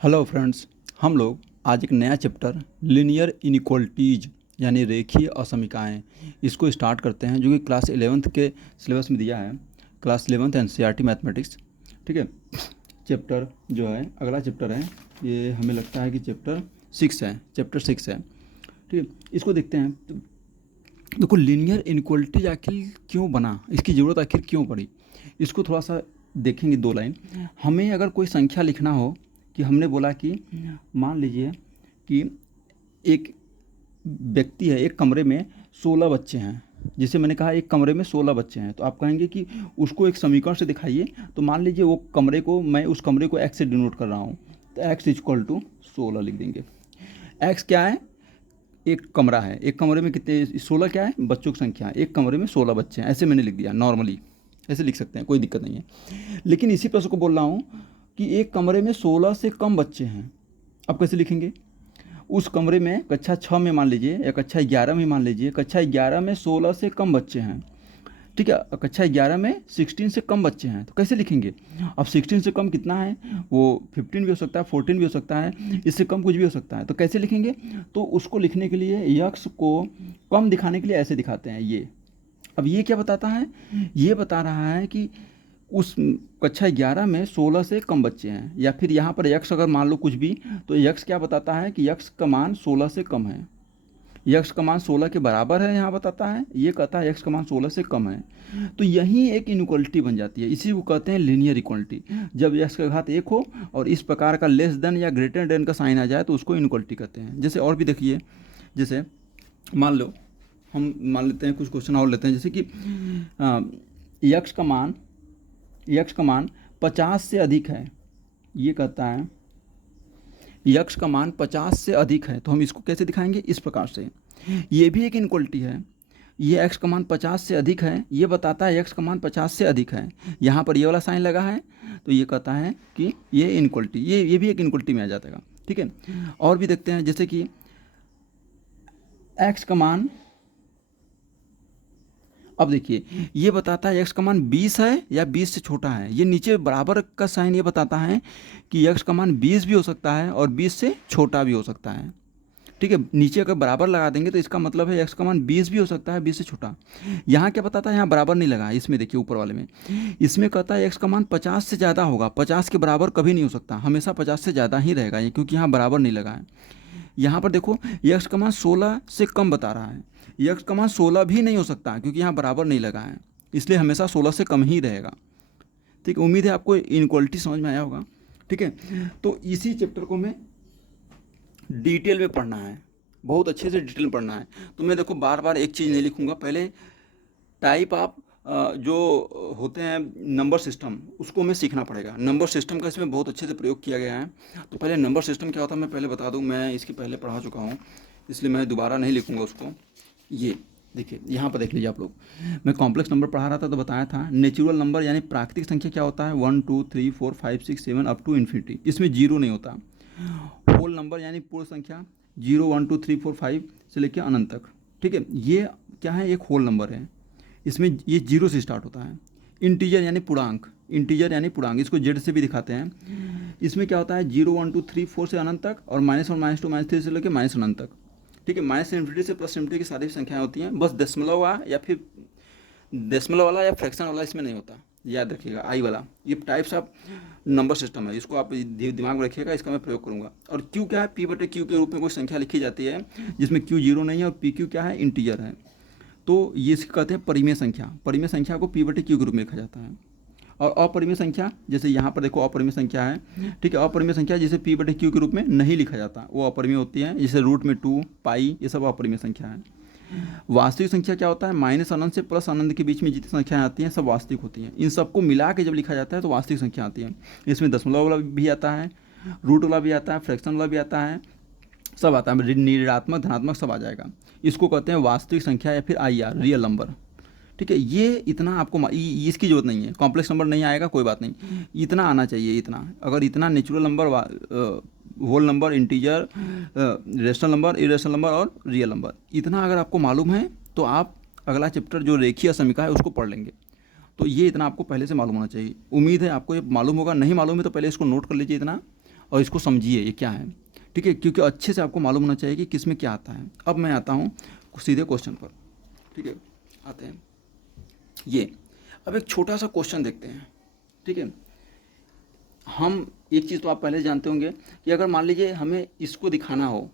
Hello friends, हम लोग आज एक नया चैप्टर लीनियर इनइक्वालिटीज़ यानी रेखीय असमीकाएँ इसको स्टार्ट करते हैं, जो कि क्लास 11th के सिलेबस में दिया है। Class 11th NCERT mathematics. ठीक है, चैप्टर जो है अगला चैप्टर है, ये हमें लगता है कि चैप्टर 6 है। ठीक है, इसको देखते हैं। तो देखो, लीनियर इनइक्वालिटीज आखिर क्यों बना, इसकी ज़रूरत आखिर क्यों पड़ी, इसको थोड़ा सा देखेंगे। 2 लाइन। हमें अगर कोई संख्या लिखना हो, कि हमने बोला कि मान लीजिए कि एक व्यक्ति है, एक कमरे में 16 बच्चे हैं। जिसे मैंने कहा एक कमरे में 16 बच्चे हैं, तो आप कहेंगे कि उसको एक समीकरण से दिखाइए। तो मान लीजिए वो कमरे को, मैं उस कमरे को x से डिनोट कर रहा हूँ, तो x इक्वल टू 16 लिख देंगे। x क्या है? एक कमरा है, एक कमरे में कितने, 16 क्या है? बच्चों की संख्या। एक कमरे में 16 बच्चे हैं, ऐसे मैंने लिख दिया। नॉर्मली ऐसे लिख सकते हैं, कोई दिक्कत नहीं है। लेकिन इसी प्रश्न को बोल रहा हूँ कि एक कमरे में 16 से कम बच्चे हैं। अब कैसे लिखेंगे? उस कमरे में कक्षा 6 में मान लीजिए, या कक्षा 11 में मान लीजिए, कक्षा 11 में 16 से कम बच्चे हैं। ठीक है, कक्षा 11 में 16 से कम बच्चे हैं, तो कैसे लिखेंगे? अब 16 से कम कितना है? वो 15 भी हो सकता है, 14 भी हो सकता है, इससे कम कुछ भी हो सकता है। तो कैसे लिखेंगे? तो उसको लिखने के लिए यक्स को कम दिखाने के लिए ऐसे दिखाते हैं, ये। अब ये क्या बताता है? ये बता रहा है कि उस कक्षा 11 में 16 से कम बच्चे हैं। या फिर यहाँ पर यक्स अगर मान लो कुछ भी, तो यक्स क्या बताता है कि यक्स का मान 16 से कम है, यक्स का मान 16 के बराबर है, यहाँ बताता है। ये कहता है यक्स का मान 16 से कम है। तो यही एक इनइक्वालिटी बन जाती है। इसी को कहते हैं लीनियर इक्वालिटी। जब यक्स का घात 1 हो और इस प्रकार का लेस देन या ग्रेटर देन का साइन आ जाए, तो उसको इनइक्वालिटी कहते हैं। जैसे और भी देखिए, जैसे मान लो हम मान लेते हैं, कुछ क्वेश्चन और लेते हैं। जैसे कि यक्स का मान 50 से अधिक है। ये कहता है यक्स का मान 50 से अधिक है, तो हम इसको कैसे दिखाएंगे? इस प्रकार से। ये भी एक इनइक्वालिटी है। ये एक्स का मान 50 से अधिक है, ये बताता है एक्स का मान 50 से अधिक है। यहाँ पर ये वाला साइन लगा है, तो ये कहता है कि ये इनइक्वालिटी, ये भी एक इनइक्वालिटी में आ जाता है। ठीक है, और भी देखते हैं। जैसे कि एक्स का मान, अब देखिए, ये बताता है एक्स का मान 20 है या 20 से छोटा है। ये नीचे बराबर का साइन ये बताता है कि एक्स का मान 20 भी हो सकता है और 20 से छोटा भी हो सकता है। ठीक है, नीचे अगर बराबर लगा देंगे तो इसका मतलब है एक्स का मान 20 भी हो सकता है, 20 से छोटा। यहाँ क्या बताता है? यहाँ बराबर नहीं लगा है। इसमें देखिए ऊपर वाले में, इसमें कहता है एक्स का मान 50 से ज़्यादा होगा। 50 के बराबर कभी नहीं हो सकता, हमेशा 50 से ज़्यादा ही रहेगा ये, क्योंकि यहाँ बराबर नहीं लगा है। यहाँ पर देखो, यक्स का मान 16 से कम बता रहा है। यक्स का मान 16 भी नहीं हो सकता, क्योंकि यहाँ बराबर नहीं लगा है, इसलिए हमेशा 16 से कम ही रहेगा। ठीक है, उम्मीद है आपको इनइक्वालिटी समझ में आया होगा। ठीक है, तो इसी चैप्टर को मैं डिटेल में पढ़ना है, बहुत अच्छे से डिटेल में पढ़ना है। तो मैं देखो बार बार एक चीज़ नहीं लिखूँगा। पहले टाइप आप जो होते हैं नंबर सिस्टम, उसको हमें सीखना पड़ेगा। नंबर सिस्टम का इसमें बहुत अच्छे से प्रयोग किया गया है। तो पहले नंबर सिस्टम क्या होता है मैं पहले बता दूं। मैं इसके पहले पढ़ा चुका हूं, इसलिए मैं दोबारा नहीं लिखूंगा उसको। ये देखिए, यहाँ पर देख लीजिए आप लोग, मैं कॉम्प्लेक्स नंबर पढ़ा रहा था तो बताया था नेचुरल नंबर यानी प्राकृतिक संख्या क्या होता है? 1 2 3 4 5 6 7 अप टू इन्फिनिटी, इसमें जीरो नहीं होता। होल नंबर यानी पूर्ण संख्या 0 1 2 3 4 5 से लेकर अनंत तक। ठीक है, ये क्या है? एक होल नंबर है, इसमें ये 0 से स्टार्ट होता है। इंटीजर यानी पूर्णांक, इंटीजर यानी पूर्णांक, इसको जेड से भी दिखाते हैं। इसमें क्या होता है? 0 1 2 3 4 से अनंत तक, और -1 -2 -3 से लेकर माइनस अनंत तक। ठीक है, माइनस इन्फिनिटी से प्लस इन्फिनिटी की सारी संख्याएं होती हैं। बस दशमलव या फिर डेसिमल वाला या फ्रैक्शन वाला इसमें नहीं होता, याद रखिएगा। आई वाला, ये टाइप्स ऑफ नंबर सिस्टम है, इसको आप दिमाग में रखिएगा, इसका मैं प्रयोग करूंगा। और क्यू क्या है? पी बटे क्यू के रूप में कोई संख्या लिखी जाती है, जिसमें क्यू जीरो नहीं है, और पी क्यू क्या है? इंटीजर है। तो ये इसको कहते हैं परिमेय संख्या। परिमेय संख्या को पी बटे क्यू के रूप में लिखा जाता है। और अपरिमेय संख्या, जैसे यहाँ पर देखो अपरिमेय संख्या है। ठीक है, अपरिमेय संख्या जिसे पी बटे क्यू के रूप में नहीं लिखा जाता, वो अपरिमेय होती है। जैसे रूट में 2 पाई, ये सब अपरिमेय संख्या है। वास्तविक संख्या क्या होता है? माइनस अनंत से प्लस अनंत के बीच में जितनी संख्याएं आती हैं सब वास्तविक होती हैं। इन सबको मिला के जब लिखा जाता है तो वास्तविक संख्या आती है। इसमें दशमलव वाला भी आता है, रूट वाला भी आता है, फ्रैक्शन वाला भी आता है, सब आता है। ऋणात्मक धनात्मक सब आ जाएगा। इसको कहते हैं वास्तविक संख्या या फिर IR, रियल नंबर। ठीक है, ये इतना आपको इसकी जरूरत नहीं है। कॉम्प्लेक्स नंबर नहीं आएगा, कोई बात नहीं, इतना आना चाहिए। इतना अगर इतना natural number, whole number, integer, rational number, irrational number और रियल नंबर, इतना अगर आपको मालूम है तो आप अगला चैप्टर जो रेखीय समीकरण है उसको पढ़ लेंगे। तो ये इतना आपको पहले से मालूम होना चाहिए। उम्मीद है आपको ये मालूम होगा। नहीं मालूम है तो पहले इसको नोट कर लीजिए इतना, और इसको समझिए ये क्या है, ठीक है, क्योंकि अच्छे से आपको मालूम होना चाहिए कि किस में क्या आता है। अब मैं आता हूँ सीधे क्वेश्चन पर, ठीक है, आते हैं ये। अब एक छोटा सा क्वेश्चन देखते हैं, ठीक है। हम एक चीज़ तो आप पहले जानते होंगे कि अगर मान लीजिए हमें इसको दिखाना हो,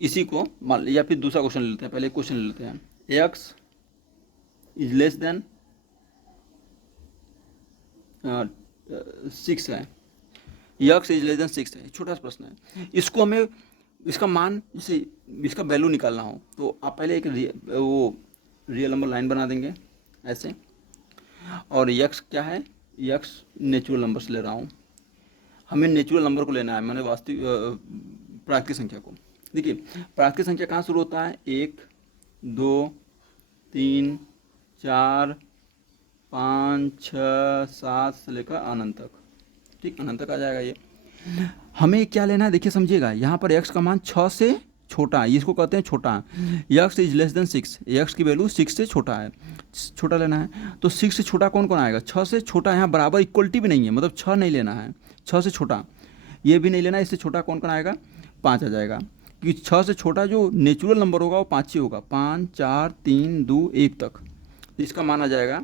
इसी को मान लीजिए, या फिर दूसरा क्वेश्चन ले लेते हैं, पहले क्वेश्चन ले लेते हैं, एक्स इज लेस देन 6 है, यक्स इज लेस देन 6 है, छोटा सा प्रश्न है। इसको हमें इसका मान, जैसे इसका वैल्यू निकालना हो तो आप पहले एक वो रियल नंबर लाइन बना देंगे ऐसे, और यक्स क्या है, यक्स नेचुरल नंबर से ले रहा हूँ, हमें नेचुरल नंबर को लेना है, मैंने वास्तविक प्राकृतिक संख्या को। देखिए प्राकृतिक संख्या कहाँ शुरू होता है, 1 2 3 4 5 6 7 से लेकर अनंत तक, ठीक, अनंत तक आ जाएगा ये। हमें क्या लेना है, देखिए समझिएगा, यहाँ पर x का मान 6 से छोटा है, इसको कहते हैं छोटा, x is less than 6, x की वैल्यू 6 से छोटा है, छोटा लेना है। तो 6 से छोटा कौन कौन आएगा, 6 से छोटा, यहाँ बराबर इक्वलिटी भी नहीं है, मतलब 6 नहीं लेना है, 6 से छोटा ये भी नहीं लेना, इससे छोटा कौन कौन आएगा, 5 आ जाएगा, क्योंकि 6 से छोटा जो नेचुरल नंबर होगा वो 5 ही होगा, 5 4 3 2 1 तक, इसका मान आ जाएगा,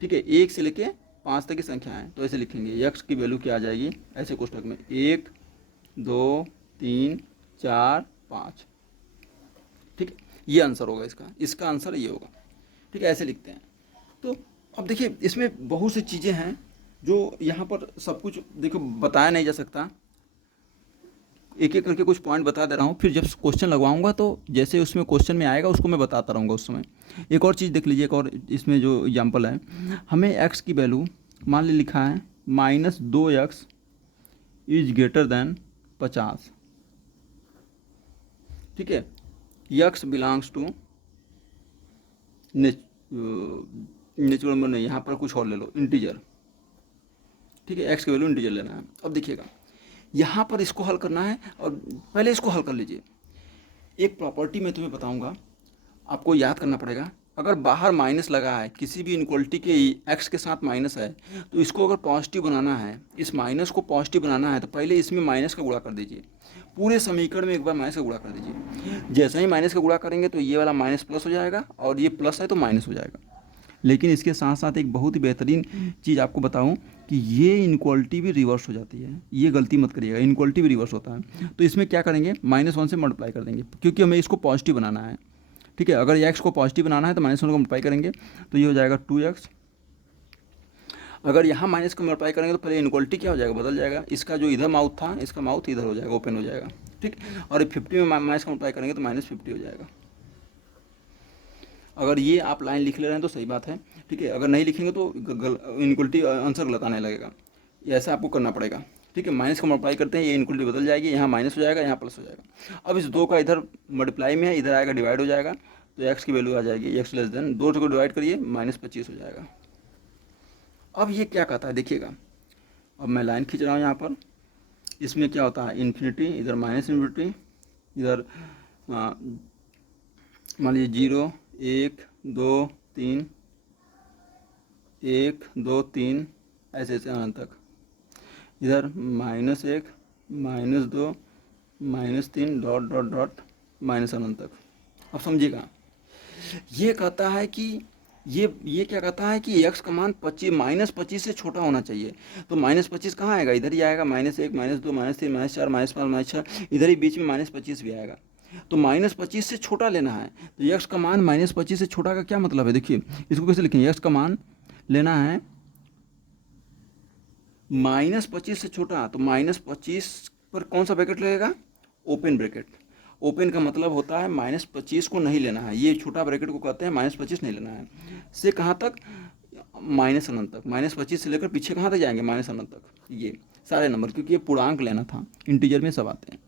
ठीक है। 1 से लेके 5 तक की संख्या है, तो ऐसे लिखेंगे, यक्स की वैल्यू क्या आ जाएगी, ऐसे कोष्टक में 1 2 3 4 5, ठीक है, ये आंसर होगा इसका, इसका आंसर ये होगा, ठीक है, ऐसे लिखते हैं। तो अब देखिए इसमें बहुत सी चीज़ें हैं जो यहाँ पर सब कुछ देखो बताया नहीं जा सकता, एक एक करके कुछ पॉइंट बता दे रहा हूँ, फिर जब क्वेश्चन लगवाऊंगा तो जैसे उसमें क्वेश्चन में आएगा उसको मैं बताता रहूँगा उस समय। एक और चीज़ देख लीजिए, एक और इसमें जो एग्जाम्पल है, हमें x की वैल्यू मान ली लिखा है -2x इज ग्रेटर देन 50, ठीक है, x belongs to natural number नहीं, यहाँ पर कुछ और ले लो, इंटीजर, ठीक है, x की वैल्यू इंटीजर लेना है। अब देखिएगा यहाँ पर इसको हल करना है, और पहले इसको हल कर लीजिए। एक प्रॉपर्टी मैं तुम्हें बताऊंगा, आपको याद करना पड़ेगा, अगर बाहर माइनस लगा है, किसी भी इनक्वलिटी के x के साथ माइनस है, तो इसको अगर पॉजिटिव बनाना है, इस माइनस को पॉजिटिव बनाना है, तो पहले इसमें माइनस का गुणा कर दीजिए, पूरे समीकरण में एक बार माइनस का गुणा कर दीजिए। जैसे ही माइनस का गुणा करेंगे तो ये वाला माइनस प्लस हो जाएगा, और ये प्लस है तो माइनस हो जाएगा। लेकिन इसके साथ साथ एक बहुत ही बेहतरीन चीज़ आपको बताऊं कि ये इनक्वालिटी भी रिवर्स हो जाती है, ये गलती मत करिएगा, इनक्वालिटी भी रिवर्स होता है। तो इसमें क्या करेंगे, -1 से मल्टीप्लाई कर देंगे, क्योंकि हमें इसको पॉजिटिव बनाना है, ठीक है। अगर x को पॉजिटिव बनाना है तो -1 को मल्टीप्लाई करेंगे, तो ये हो जाएगा 2x। अगर यहाँ माइनस को मल्टीप्लाई करेंगे तो पहले इनक्वालिटी क्या हो जाएगा, बदल जाएगा, इसका जो इधर माउथ था इसका माउथ इधर हो जाएगा, ओपन हो जाएगा, ठीक। और 50 में माइनस को मल्टीप्लाई करेंगे तो -50 हो जाएगा। अगर ये आप लाइन लिख ले रहे हैं तो सही बात है, ठीक है, अगर नहीं लिखेंगे तो इनक्वलिटी आंसर गलत आने लगेगा, ये ऐसा आपको करना पड़ेगा, ठीक है। माइनस को मल्टीप्लाई करते हैं, ये इनक्वलिटी बदल जाएगी, यहाँ माइनस हो जाएगा, यहाँ प्लस हो जाएगा। अब इस 2 का इधर मल्टीप्लाई में है, इधर आएगा डिवाइड हो जाएगा, तो x की वैल्यू आ जाएगी x लेस देन 2 को डिवाइड करिए, -25 हो जाएगा। अब ये क्या कहता है देखिएगा, अब मैं लाइन खींच रहा हूँ यहाँ पर, इसमें क्या होता है, इन्फिनिटी, इधर -इन्फिनिटी, इधर मान लीजिए 0 1 2 3 1 2 3 ऐसे ऐसे अनंत तक, इधर -1 -2 -3 डॉट डॉट डॉट माइनस अनंत तक। अब समझिएगा, ये कहता है कि ये क्या कहता है कि x का मान -25 से छोटा होना चाहिए। तो -25 कहाँ आएगा, इधर ही आएगा, -1 -2 -3 -4 -5 -6, इधर ही बीच में -25 भी आएगा। तो -25 से छोटा लेना है, तो x का मान -25 से छोटा का क्या मतलब है, देखिए इसको कैसे लिखेंगे, x का मान लेना है -25 से छोटा, तो -25 पर कौन सा ब्रैकेट लगेगा, ओपन ब्रैकेट। ओपन का मतलब होता है -25 को नहीं लेना है, ये छोटा ब्रैकेट को कहते हैं, -25 नहीं लेना है, से कहाँ तक, माइनस अनंत तक, -25 से लेकर पीछे कहाँ तक जाएंगे, माइनस अनंत तक, ये सारे नंबर, क्योंकि ये पूर्णांक लेना था, इंटीजर में सब आते हैं।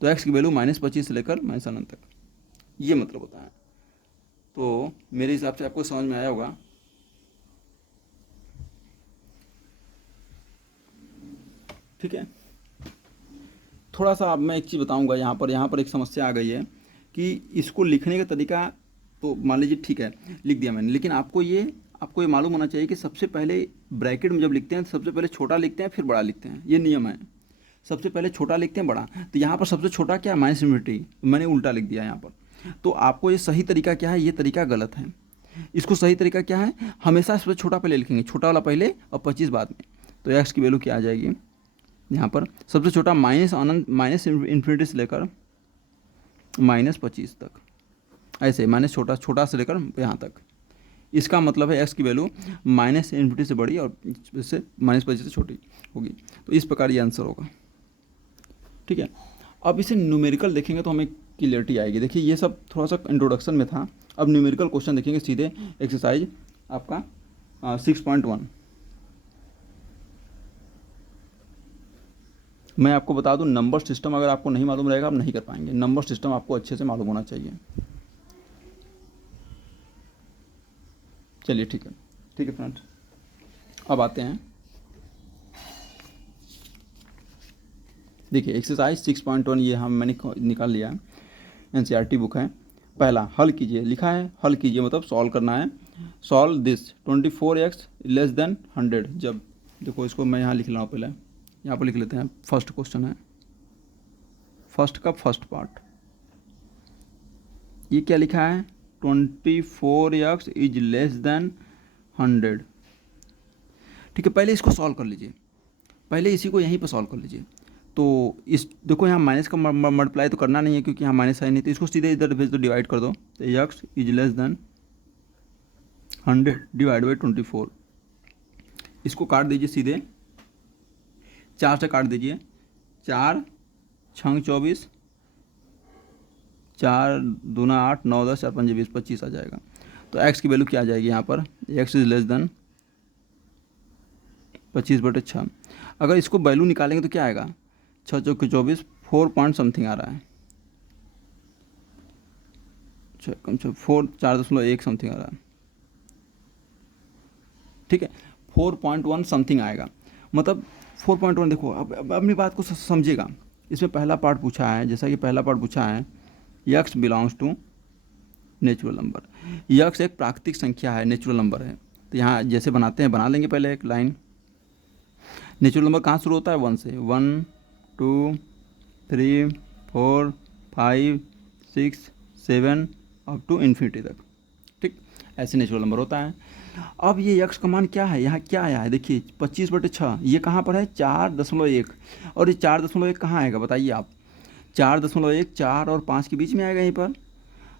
तो x की वैल्यू -25 से लेकर -अनंत तक, ये मतलब होता है। तो मेरे हिसाब से आपको समझ में आया होगा। ठीक है, थोड़ा सा अब मैं एक चीज़ बताऊंगा, यहाँ पर एक समस्या आ गई है कि इसको लिखने का तरीका, तो मान लीजिए ठीक है लिख दिया मैंने, लेकिन आपको ये मालूम होना चाहिए कि सबसे पहले ब्रैकेट में जब लिखते हैं तो सबसे पहले छोटा लिखते हैं फिर बड़ा लिखते हैं, ये नियम है। सबसे पहले छोटा लिखते हैं बड़ा, तो यहाँ पर सबसे छोटा क्या है, माइनस इन्फिनिटी, मैंने उल्टा लिख दिया यहाँ पर। तो आपको ये सही तरीका क्या है, ये तरीका गलत है। इसको सही तरीका क्या है, हमेशा सबसे छोटा पहले लिखेंगे, छोटा वाला पहले और 25 बाद में। तो एक्स की वैल्यू क्या आ जाएगी यहाँ पर, सबसे छोटा माइनस अनंत, माइनस इन्फिनिटी से लेकर -25 तक, ऐसे माइनस छोटा छोटा से लेकर यहाँ तक। इसका मतलब है एक्स की वैल्यू माइनस इन्फिनिटी से बड़ी और इससे -25 से छोटी होगी। तो इस प्रकार ये आंसर होगा, ठीक है। अब इसे न्यूमेरिकल देखेंगे तो हमें क्लियरिटी आएगी। देखिए ये सब थोड़ा सा इंट्रोडक्शन में था, अब न्यूमेरिकल क्वेश्चन देखेंगे सीधे। एक्सरसाइज आपका 6.1। मैं आपको बता दूं, नंबर सिस्टम अगर आपको नहीं मालूम रहेगा आप नहीं कर पाएंगे। नंबर सिस्टम आपको अच्छे से मालूम होना चाहिए। चलिए ठीक है फ्रेंड्स, अब आते हैं। देखिए एक्सरसाइज 6.1 ये मैंने निकाल लिया, एनसीईआरटी बुक है। पहला हल कीजिए, लिखा है हल कीजिए मतलब सॉल्व करना है। Solve this 24x less than 100। जब देखो इसको मैं यहाँ लिख रहा हूँ, पहले यहाँ पर लिख लेते हैं। फर्स्ट क्वेश्चन है, फर्स्ट का फर्स्ट पार्ट, ये क्या लिखा है, 24x इज लेस देन 100। ठीक है, पहले इसको सॉल्व कर लीजिए, पहले इसी को यहीं पर सॉल्व कर लीजिए। तो इस देखो यहाँ माइनस का मल्टीप्लाई तो करना नहीं है क्योंकि यहाँ माइनस है नहीं, तो इसको सीधे इधर भेज दो, डिवाइड कर दो। तो x is less than 100 divide by 24। इसको काट दीजिए सीधे, 4 से काट दीजिए, 4 छंग 24, 4 दूना 8, 9 10, 4 5 20, 25 आ जाएगा। तो x की वैल्यू क्या आ जाएगी यहाँ पर, x इज लेस देन 25/6। अगर इसको वैल्यू निकालेंगे तो क्या आएगा, 6 चौके 24, 4 पॉइंट समथिंग आ रहा है, 4.1 समथिंग आ रहा है, ठीक है। 4.1 समथिंग आएगा, मतलब 4.1। देखो अब अपनी बात को समझिएगा। इसमें पहला पार्ट पूछा है, जैसा कि पहला पार्ट पूछा है, x belongs to natural number. X एक प्राकृतिक संख्या है, नेचुरल नंबर है। तो यहाँ जैसे बनाते हैं, बना लेंगे पहले एक लाइन। नेचुरल नंबर कहाँ शुरू होता है, 1 से। 1 2 3 4 5 6 7 अप टू इन्फिनिटी तक, ठीक, ऐसे नेचुरल नंबर होता है। अब ये यक्स का मान क्या है, यहाँ क्या आया है, देखिए 25/6, ये कहाँ पर है, 4.1। और ये 4.1 कहाँ आएगा बताइए आप, 4.1 4 और 5 के बीच में आएगा यहीं पर,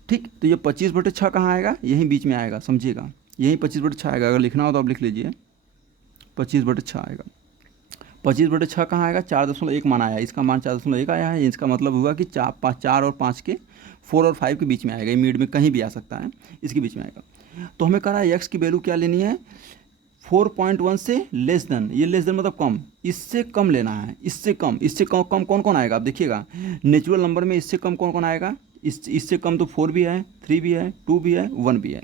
ठीक। तो ये 25/6 कहाँ आएगा, यहीं बीच में आएगा, समझिएगा, यहीं 25/6 आएगा। अगर लिखना हो तो आप लिख लीजिए, 25/6 आएगा। 25/6 कहाँ आएगा, 4.1 मान आया है, इसका मान 4.1 आया है। इसका मतलब हुआ कि 4 और 5 के, 4 और 5 के बीच में आएगा, ये मिड में कहीं भी आ सकता है, इसके बीच में आएगा। तो हमें कह रहा है एक्स की वैल्यू क्या लेनी है, 4.1 से लेस देन, ये लेस देन मतलब कम, इससे कम लेना है, इससे कम कम कौन कौन आएगा आप देखिएगा। नेचुरल नंबर में इससे कम कौन कौन आएगा, इससे कम तो 4 भी है, 3 भी है, 2 भी है, 1 भी है।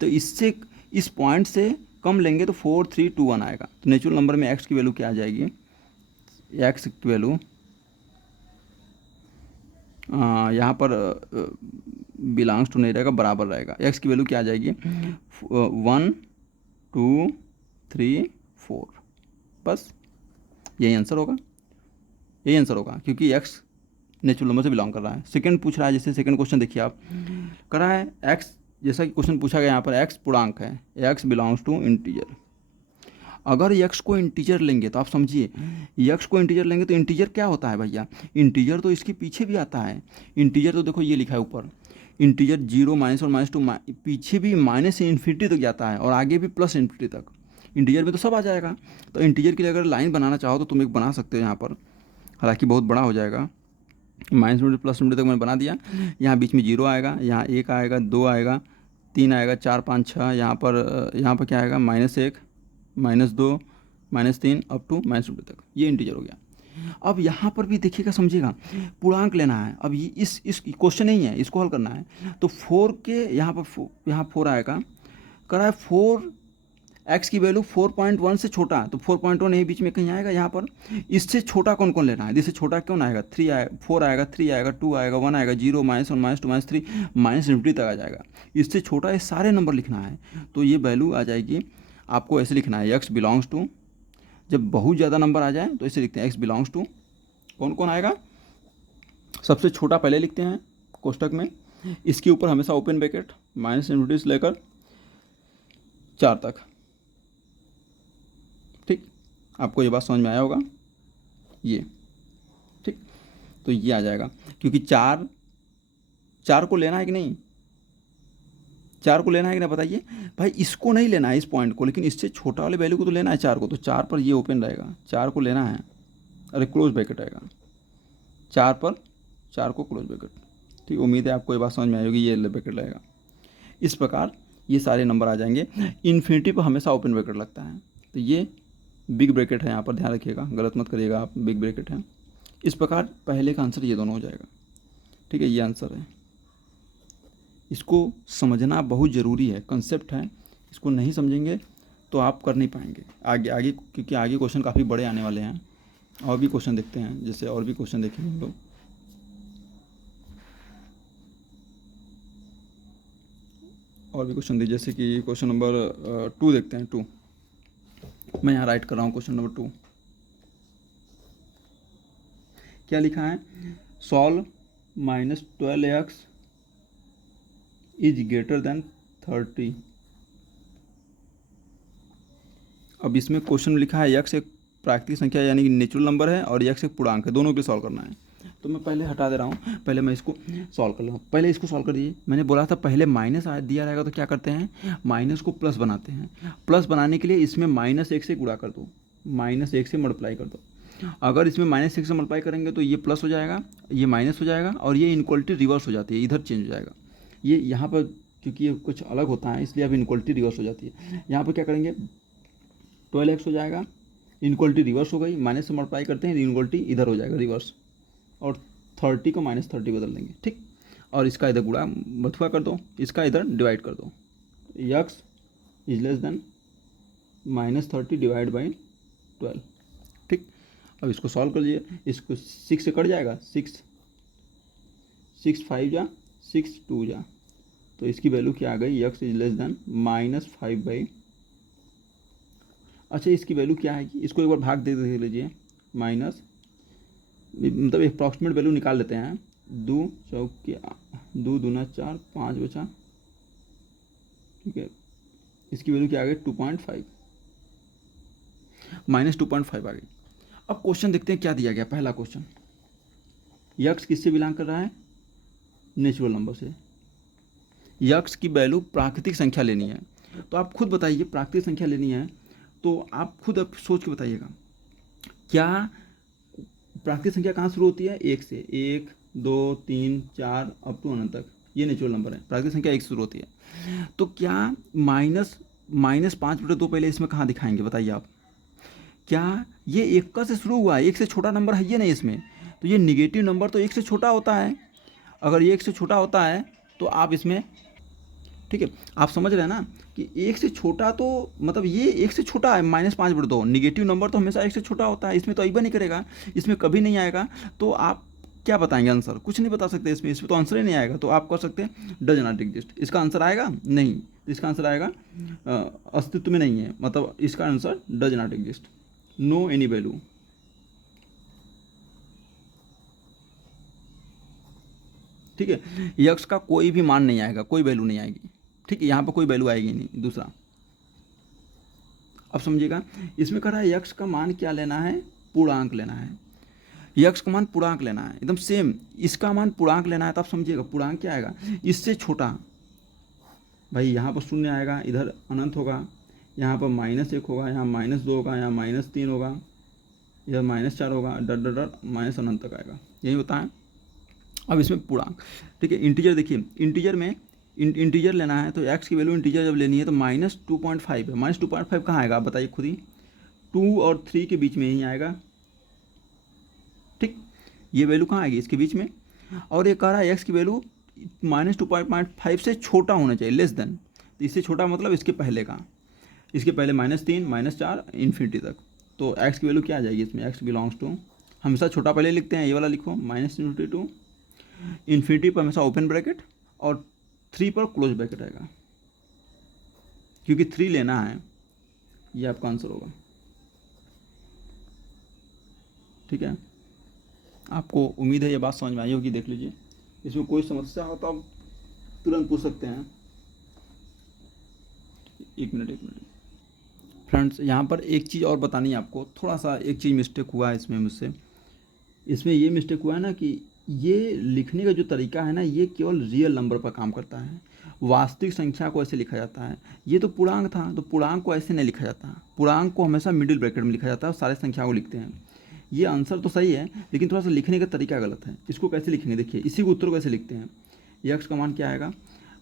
तो इससे, इस पॉइंट से कम लेंगे तो 4 3 2 1 आएगा। तो नेचुरल नंबर में एक्स की वैल्यू क्या आ जाएगी, एक्स की वैल्यू यहाँ पर बिलोंग्स टू नहीं रहेगा, बराबर रहेगा। एक्स की वैल्यू क्या आ जाएगी, 1 2 3 4, बस यही आंसर होगा, यही आंसर होगा, क्योंकि एक्स नेचुरल नंबर से बिलोंग कर रहा है। सेकंड पूछ रहा है, जैसे सेकंड क्वेश्चन देखिए आप, कर रहा है एक्स, जैसा कि क्वेश्चन पूछा गया यहाँ पर, एक्स पूर्णांक है, एक्स बिलोंग्स टू इंटीजर। अगर यक्स को इंटीजर लेंगे तो आप समझिए, यक्स को इंटीजर लेंगे तो इंटीजर क्या होता है भैया, इंटीजर तो इसके पीछे भी आता है। इंटीजर तो देखो ये लिखा है ऊपर, इंटीजर 0 माइनस और -2, पीछे भी माइनस से इन्फिनिटी तक जाता है और आगे भी प्लस इन्फिनिटी तक। इंटीजर में तो सब आ जाएगा। तो इंटीजर के लिए अगर लाइन बनाना चाहो तो तुम एक बना सकते हो यहाँ पर, हालांकि बहुत बड़ा हो जाएगा, -2 प्लस इन्फिनिटी तक मैंने बना दिया। यहाँ बीच में 0 आएगा, यहाँ 1 आएगा, 2 आएगा, 3 आएगा, 4 5 6, यहाँ पर क्या आएगा, -1 -2 -3 अप टू -2 तक, ये इंटीजर हो गया। अब यहाँ पर भी देखिएगा, समझिएगा, पूर्णांक लेना है। अब ये इस क्वेश्चन नहीं है, इसको हल करना है। तो 4 के यहाँ 4 आएगा, करा है 4 एक्स की वैल्यू 4.1 से छोटा है, तो 4.1 यही बीच में कहीं आएगा यहाँ पर। इससे छोटा कौन कौन लेना है, इससे छोटा कौन आएगा, 3 आएगा, 4 आएगा, 3 आएगा, 2 आएगा, 1 आएगा, 0 -1 -2 -3 -इन्फिनिटी तक आ जाएगा। इससे छोटा ये सारे नंबर लिखना है। तो ये वैल्यू आ जाएगी, आपको ऐसे लिखना है, एक्स बिलोंग्स टू, जब बहुत ज़्यादा नंबर आ जाए तो ऐसे लिखते हैं, एक्स बिलोंग्स टू कौन कौन आएगा? सबसे छोटा पहले लिखते हैं कोष्टक में, इसके ऊपर हमेशा ओपन ब्रैकेट, माइनस इनफिनिटी से लेकर 4 तक। ठीक, आपको ये बात समझ में आया होगा ये। ठीक, तो ये आ जाएगा, क्योंकि 4 को लेना है कि नहीं, 4 को लेना है कि नहीं बताइए भाई? इसको नहीं लेना है, इस पॉइंट को, लेकिन इससे छोटा वाले वैल्यू को तो लेना है 4 को। तो 4 पर ये ओपन रहेगा, 4 को लेना है, अरे क्लोज ब्रैकेट आएगा 4 पर, 4 को क्लोज ब्रैकेट। ठीक, उम्मीद है आपको ये बात समझ में आई होगी, ये ब्रैकेट लगेगा। इस प्रकार ये सारे नंबर आ जाएंगे। इन्फिनिटी पर हमेशा ओपन ब्रैकेट लगता है, तो ये बिग ब्रैकेट है, यहाँ पर ध्यान रखिएगा, गलत मत करिएगा आप, बिग ब्रैकेट है। इस प्रकार पहले का आंसर ये दोनों हो जाएगा। ठीक है, ये आंसर है। इसको समझना बहुत ज़रूरी है, कंसेप्ट है, इसको नहीं समझेंगे तो आप कर नहीं पाएंगे आगे आगे, क्योंकि आगे क्वेश्चन काफ़ी बड़े आने वाले हैं। और भी क्वेश्चन देखते हैं, जैसे और भी क्वेश्चन देखेंगे हम लोग। और भी क्वेश्चन देखिए, जैसे कि क्वेश्चन नंबर 2 देखते हैं। 2 मैं यहाँ राइट कर रहा हूँ, क्वेश्चन नंबर 2 क्या लिखा है? Solve -12x is greater than 30। अब इसमें क्वेश्चन लिखा है x एक प्राकृतिक संख्या यानी कि नेचुरल नंबर है, और x एक पूर्णांक है, दोनों के सॉल्व करना है। तो मैं पहले हटा दे रहा हूँ, पहले मैं इसको सॉल्व कर लूँ। पहले इसको सॉल्व कर दीजिए। मैंने बोला था पहले माइनस दिया रहेगा तो क्या करते हैं, माइनस को प्लस बनाते हैं। प्लस बनाने के लिए इसमें -1 से गुणा कर दो, -1 से मल्टीप्लाई कर दो। अगर इसमें -1 से मल्टीप्लाई करेंगे तो ये प्लस हो जाएगा, ये माइनस हो जाएगा, और ये इनक्वलिटी रिवर्स हो जाती है, इधर चेंज हो जाएगा। ये यहाँ पर क्योंकि ये कुछ अलग होता है, इसलिए अब इनक्वलिटी रिवर्स हो जाती है। यहाँ पर क्या करेंगे, 12x हो जाएगा, इनक्वलिटी रिवर्स हो गई, माइनस से मल्टीप्लाई करते हैं, इनक्वलिटी इधर हो जाएगा रिवर्स, और 30 को -30 बदल देंगे। ठीक, और इसका इधर गुणा बथुआ कर दो, इसका इधर डिवाइड कर दो। x is less than -30 divide by 12। ठीक, अब इसको सॉल्व कर लीजिए। इसको 6 से कट जाएगा, 6 5 जा 6 2 जा, तो इसकी वैल्यू क्या आ गई, x is less than -5 by, अच्छा इसकी वैल्यू क्या है कि इसको एक बार भाग दे देख लीजिए, माइनस मतलब अप्रॉक्सीमेट वैल्यू निकाल लेते हैं। 2 चौके 2 दूना 4, 5 बचा। ठीक है, इसकी वैल्यू क्या आ गई, 2.5, -2.5 आ गई। अब क्वेश्चन देखते हैं क्या दिया गया। पहला क्वेश्चन, यक्स किससे बिलोंग कर रहा है, नेचुरल नंबर से। यक्स की वैल्यू प्राकृतिक संख्या लेनी है, तो आप खुद बताइए, प्राकृतिक संख्या लेनी है तो आप खुद अब सोच के बताइएगा, क्या प्राकृतिक संख्या कहाँ शुरू होती है, 1 से, 1 2 3 4 अप टू अनंत तक, ये नेचुरल नंबर है। प्राकृतिक संख्या 1 से शुरू होती है। तो क्या -5/2 पहले इसमें कहाँ दिखाएंगे बताइए आप? क्या ये 1 का से शुरू हुआ है, 1 से छोटा नंबर है ये नहीं इसमें, तो ये निगेटिव नंबर तो 1 से छोटा होता है। अगर ये 1 से छोटा होता है तो आप इसमें, ठीक है आप समझ रहे हैं ना कि 1 से छोटा, तो मतलब ये 1 से छोटा है, -5/2, निगेटिव नंबर तो हमेशा 1 से छोटा होता है, इसमें तो आइबा नहीं करेगा, इसमें कभी नहीं आएगा। तो आप क्या बताएंगे आंसर, कुछ नहीं बता सकते इसमें तो आंसर ही नहीं आएगा। तो आप कर सकते हैं डज नॉट एग्जिस्ट, इसका आंसर आएगा नहीं, तो इसका आंसर आएगा अस्तित्व में नहीं है, मतलब इसका answer does not exist, no any value. ठीक है, यक्स का कोई भी मान नहीं आएगा, कोई वैल्यू नहीं आएगी। ठीक है, यहाँ पर कोई वैल्यू आएगी नहीं। दूसरा, अब समझिएगा, इसमें कह रहा है यक्स का मान क्या लेना है, पूर्णांक लेना है। यक्स का मान पूर्णांक लेना है, एकदम सेम इसका मान पूर्णांक लेना है। तो आप समझिएगा पूर्णांक क्या आएगा, इससे छोटा। भाई यहाँ पर 0 आएगा, इधर अनंत होगा, यहाँ पर -1 होगा, यहाँ -2 होगा, यहाँ -3 होगा, इधर -4 होगा, डट डट डट माइनस अनंत तक आएगा, यही होता है। अब इसमें पूर्णांक, ठीक है, इंटीजर देखिए, इंटीजर में इंटीजर लेना है तो x की वैल्यू इंटीजर जब लेनी है तो -2.5 है। -2.5 कहाँ आएगा आप बताइए खुद ही, 2 और 3 के बीच में ही आएगा। ठीक, ये वैल्यू कहाँ आएगी, इसके बीच में। और ये कह रहा है x की वैल्यू -2.5 से छोटा होना चाहिए, लेस देन, तो इससे छोटा मतलब इसके पहले का, इसके पहले -3 -4 इन्फिनिटी तक। तो x की वैल्यू क्या आ जाएगी इसमें, x बिलोंग्स टू, हमेशा छोटा पहले लिखते हैं, ये वाला लिखो, -इन्फिनिटी टू इन्फिनिटी पर हमेशा ओपन ब्रैकेट, और 3 पर क्लोज ब्रैकेट आएगा, क्योंकि 3 लेना है, ये आपका आंसर होगा। ठीक है, आपको उम्मीद है ये बात समझ में आई होगी। देख लीजिए, इसमें कोई समस्या हो तो आप तुरंत पूछ सकते हैं। एक मिनट फ्रेंड्स, यहाँ पर एक चीज़ और बतानी है आपको, थोड़ा सा एक चीज़ मिस्टेक हुआ है इसमें मुझसे। इसमें ये मिस्टेक हुआ है ना कि ये लिखने का जो तरीका है ना, ये केवल रियल नंबर पर काम करता है। वास्तविक संख्या को ऐसे लिखा जाता है। ये तो पूर्णांक था, तो पूर्णांक को ऐसे नहीं लिखा जाता। पूर्णांक को हमेशा मिडिल ब्रैकेट में लिखा जाता है और सारे संख्या को लिखते हैं। ये आंसर तो सही है, लेकिन थोड़ा सा लिखने का तरीका गलत है। इसको कैसे लिखेंगे, देखिए इसी को उत्तर को कैसे लिखते हैं। यक्स का मान क्या आएगा,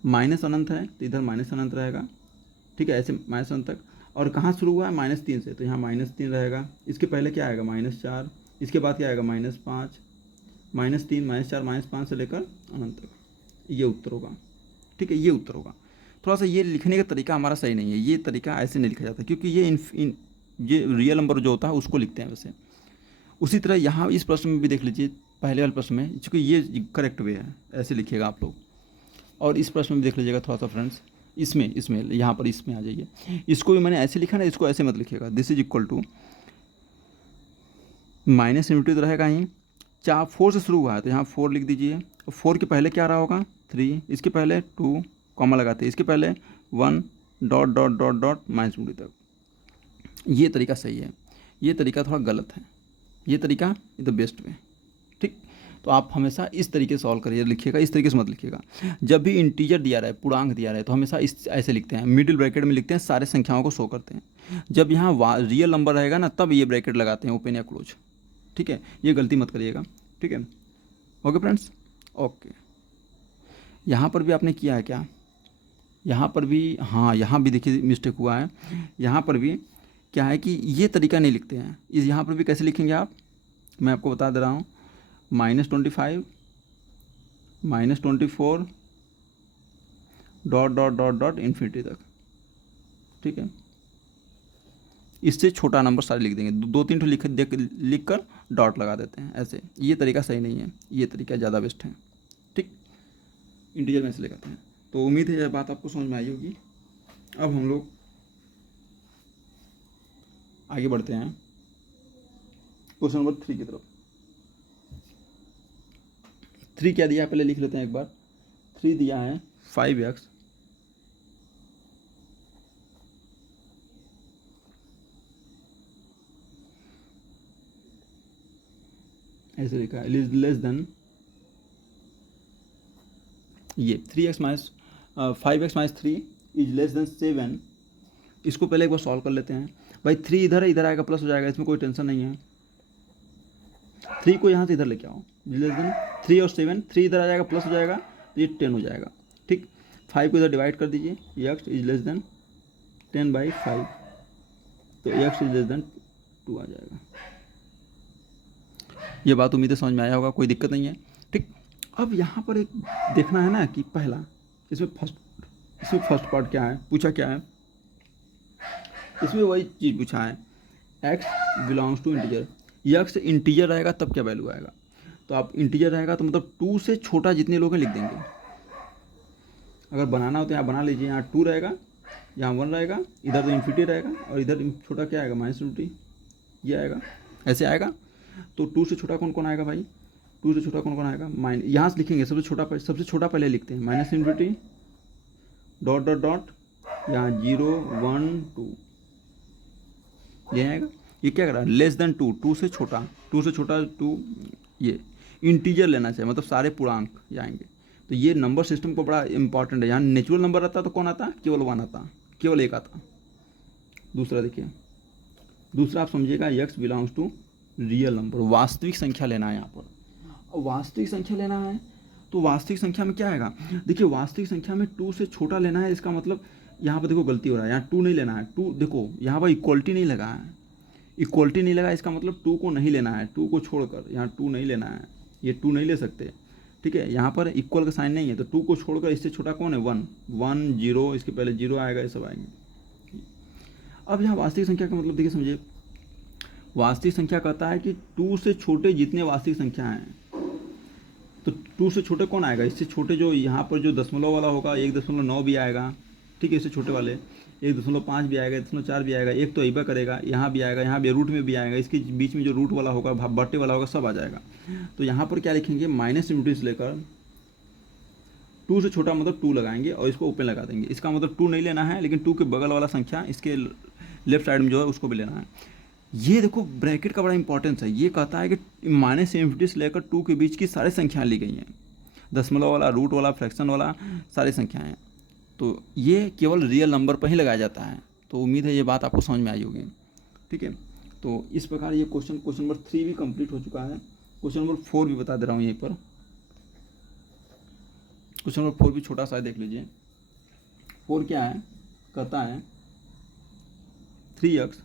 माइनस अनंत है तो इधर माइनस अनंत रहेगा, ठीक है, ऐसे माइनस अनंत तक। और कहाँ शुरू हुआ है, -3 से, तो यहाँ -3 रहेगा। इसके पहले क्या आएगा, -4, इसके बाद क्या आएगा, -5, -3, -4, -5 से लेकर अनंत तक। ये उत्तर होगा, ठीक है, ये उत्तर होगा। थोड़ा सा ये लिखने का तरीका हमारा सही नहीं है, ये तरीका ऐसे नहीं लिखा जाता, क्योंकि ये रियल नंबर जो होता है उसको लिखते हैं वैसे। उसी तरह यहाँ इस प्रश्न में भी देख लीजिए, पहले वाले प्रश्न में, चूँकि ये करेक्ट वे है, ऐसे लिखिएगा आप लोग। और इस प्रश्न में देख लीजिएगा थोड़ा सा फ्रेंड्स, इसमें यहाँ पर इसमें आ जाइए। इसको भी मैंने ऐसे लिखा ना, इसको ऐसे मत लिखिएगा। This is equal to minus infinity तो रहेगा ही, 4 से शुरू हुआ है तो यहाँ 4 लिख दीजिए। 4 के पहले क्या रहा होगा, 3, इसके पहले 2 कॉमा लगाते हैं, इसके पहले 1 dot dot dot dot minus infinity तक। ये तरीका सही है, ये तरीका थोड़ा गलत है। ये तरीका इज द बेस्ट वे, ठीक। तो आप हमेशा इस तरीके से सॉल्व करिए, लिखिएगा, इस तरीके से मत लिखिएगा। जब भी इंटीजर दिया रहा है, पूर्णांक दिया रहा है, तो हमेशा इस ऐसे लिखते हैं, मिडिल ब्रैकेट में लिखते हैं, सारे संख्याओं को शो करते हैं। जब यहाँ रियल नंबर रहेगा ना, तब ये ब्रैकेट लगाते हैं, ओपन या क्लोज, ठीक है। ये गलती मत करिएगा, ठीक है। Okay friends, okay. यहाँ पर भी आपने किया है क्या, यहाँ पर भी, हाँ यहाँ भी देखिए मिस्टेक हुआ है। यहाँ पर भी क्या है कि ये तरीका नहीं लिखते हैं। इस यहाँ पर भी कैसे लिखेंगे आप, मैं आपको बता दे रहा हूँ। -25 -24 dot dot dot dot infinity तक, ठीक है। इससे छोटा नंबर सारे लिख देंगे, 2-3 लिख कर डॉट लगा देते हैं ऐसे। ये तरीका सही नहीं है, ये तरीका ज़्यादा बेस्ट है, ठीक। इंटीजर में से लगाते हैं। तो उम्मीद है यह बात आपको समझ में आई होगी। अब हम लोग आगे बढ़ते हैं क्वेश्चन नंबर 3 की तरफ। 3 क्या दिया है पहले लिख लेते हैं एक बार। 3 दिया है 5x ऐसे लिखा है, लेस देन ये 3x minus 5x minus 3 is less than 7। इसको पहले एक बार सॉल्व कर लेते हैं। भाई 3 इधर है, इधर आएगा प्लस हो जाएगा, इसमें कोई टेंशन नहीं है। 3 को यहाँ से इधर लेके आओ, लेस देन 3 और 7, 3 इधर आ जाएगा प्लस हो जाएगा, तो ये 10 हो जाएगा, ठीक। 5 को इधर डिवाइड कर दीजिए, x इज लेस देन 10/5, तो x इज लेस देन 2 आ जाएगा। ये बात उम्मीद है समझ में आया होगा, कोई दिक्कत नहीं है, ठीक। अब यहाँ पर एक देखना है ना कि पहला इसमें फर्स्ट पार्ट क्या है, पूछा क्या है। इसमें वही चीज़ पूछा है, x belongs to integer. x integer रहेगा तब क्या वैल्यू आएगा, तो आप इंटीजर रहेगा तो मतलब 2 से छोटा जितने लोग हैं लिख देंगे। अगर बनाना हो तो यहाँ बना लीजिए, यहाँ 2 रहेगा, यहाँ 1 रहेगा, इधर तो इन्फिनिटी रहेगा, और इधर छोटा क्या आएगा, -∞, ये आएगा, ऐसे आएगा। तो 2 से छोटा कौन कौन आएगा भाई, 2 से छोटा कौन कौन आएगा, यहाँ से लिखेंगे, सबसे छोटा पहले लिखते हैं, -∞, डॉट डॉट डॉट, यहाँ 0 1 2, ये आएगा। ये क्या कर रहा है, लेस देन 2, 2 से छोटा, 2 से छोटा 2, ये इंटीजर लेना चाहिए, मतलब सारे पूर्णांक जाएंगे। तो ये नंबर सिस्टम को बड़ा इंपॉर्टेंट है। यहाँ नेचुरल नंबर आता तो कौन आता, केवल 1 आता, केवल 1 आता। दूसरा देखिए, दूसरा आप समझिएगा, x belongs to real number, वास्तविक संख्या लेना है। यहाँ पर वास्तविक संख्या लेना है, तो वास्तविक संख्या में क्या आएगा, देखिए वास्तविक संख्या में 2 से छोटा लेना है। इसका मतलब यहाँ पर देखो गलती हो रहा है, यहाँ 2 नहीं लेना है। 2 देखो यहाँ पर इक्वलिटी नहीं लगा है, इक्वलिटी नहीं लगा, इसका मतलब 2 को नहीं लेना है, 2 को छोड़कर यहाँ 2 नहीं लेना है, ये 2 नहीं ले सकते, ठीक है। यहाँ पर इक्वल का साइन नहीं है, तो 2 को छोड़कर इससे छोटा कौन है, 1 1 0, इसके पहले 0 आएगा, ये सब आएंगे। अब यहाँ वास्तविक संख्या का मतलब देखिए, समझिए वास्तविक संख्या कहता है कि 2 से छोटे जितने वास्तविक संख्या हैं, तो 2 से छोटे कौन आएगा, इससे छोटे जो यहाँ पर जो दशमलव वाला होगा 1.9 भी आएगा, ठीक है, इससे छोटे वाले 1.5 भी आएगा, 1.4 भी आएगा, एक तो अइबा करेगा, यहाँ भी आएगा, यहाँ भी रूट में भी आएगा, इसके बीच में जो रूट वाला होगा, बट्टे वाला होगा, सब आ जाएगा। तो यहाँ पर क्या लिखेंगे, माइनस इनफिनिटी से लेकर 2 से छोटा मतलब 2 लगाएंगे और इसको ओपन लगा देंगे। इसका मतलब 2 नहीं लेना है, लेकिन 2 के बगल वाला संख्या इसके लेफ्ट साइड में जो है उसको भी लेना है। ये देखो ब्रैकेट का बड़ा इंपॉर्टेंस है। ये कहता है कि माइनस इनफिनिटी से लेकर 2 के बीच की सारी संख्याएं ली गई हैं, दशमलव वाला, रूट वाला, फ्रैक्शन वाला, सारी संख्याएं। तो ये केवल रियल नंबर पर ही लगाया जाता है। तो उम्मीद है ये बात आपको समझ में आई होगी। ठीक है, तो इस प्रकार ये क्वेश्चन नंबर 3 भी कंप्लीट हो चुका है। क्वेश्चन नंबर 4 भी बता दे रहा हूँ यहीं पर। क्वेश्चन नंबर 4 भी छोटा सा देख लीजिए। 4 क्या है, कहता है 3x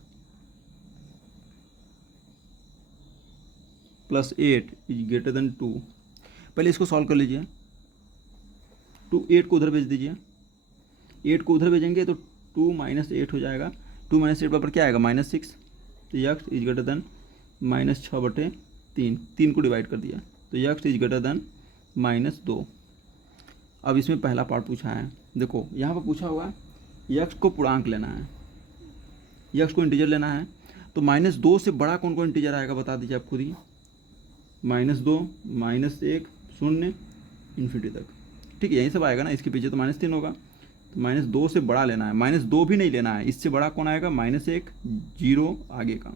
+ 8 > 2। पहले इसको सॉल्व कर लीजिए। 8 को उधर भेज दीजिए, 8 को उधर भेजेंगे तो 2 - 8 हो जाएगा। 2 - 8 बराबर क्या आएगा, -6। तो x > -6/3, 3 को डिवाइड कर दिया तो x > -2। अब इसमें पहला पार्ट पूछा है, देखो यहाँ पर पूछा होगा x को पूर्णांक लेना है, x को इंटीजर लेना है। तो -2 से बड़ा कौन कौन इंटीजर आएगा बता दीजिए आप खुद ही। -2, -1, 0, इन्फिनिटी तक। ठीक है, यही सब आएगा ना, इसके पीछे तो -3 होगा। तो -2 से बड़ा लेना है, -2 भी नहीं लेना है, इससे बड़ा कौन आएगा, -1, 0 आगे का।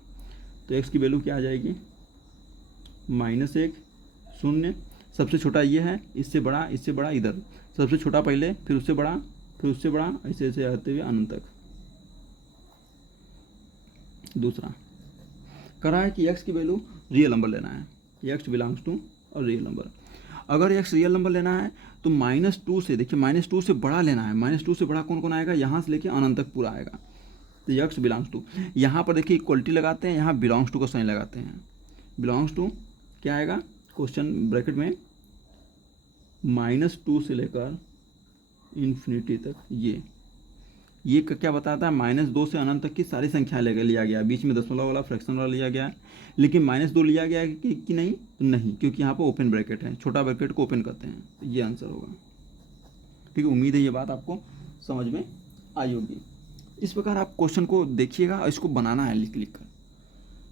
तो x की वैल्यू क्या आ जाएगी, -1, 0। सबसे छोटा ये है, इससे बड़ा इधर, सबसे छोटा पहले, फिर उससे बड़ा, फिर उससे बड़ा, ऐसे ऐसे आते हुए अनंत तक। दूसरा कह रहा है कि x की वैल्यू रियल नंबर लेना है, x बिलोंग्स टू और रियल नंबर। अगर x रियल नंबर लेना है तो -2 से, देखिए -2 से बड़ा लेना है। -2 से बड़ा कौन कौन आएगा, यहाँ से लेके अनंत तक पूरा आएगा। तो x बिलोंग्स टू, यहाँ पर देखिए इक्वलिटी लगाते हैं, यहाँ बिलोंग्स टू का साइन लगाते हैं। बिलोंग्स टू क्या आएगा, क्वेश्चन ब्रैकेट में -2 से लेकर इन्फिनिटी तक। ये क्या बताता है, -2 से अनंत तक की सारी संख्या लिया गया, बीच में दशमलव वाला, फ्रैक्शन वाला लिया गया। लेकिन -2 लिया गया है कि नहीं, नहीं, क्योंकि यहाँ पर ओपन ब्रैकेट है, छोटा ब्रैकेट को ओपन करते हैं। तो ये आंसर होगा। ठीक है, उम्मीद है ये बात आपको समझ में आई होगी। इस प्रकार आप क्वेश्चन को देखिएगा और इसको बनाना है लिख कर।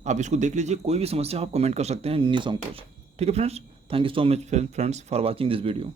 आप इसको देख लीजिए, कोई भी समस्या आप कमेंट कर सकते हैं नीचे संकोच। ठीक है friends, thank you so much friends for watching this video.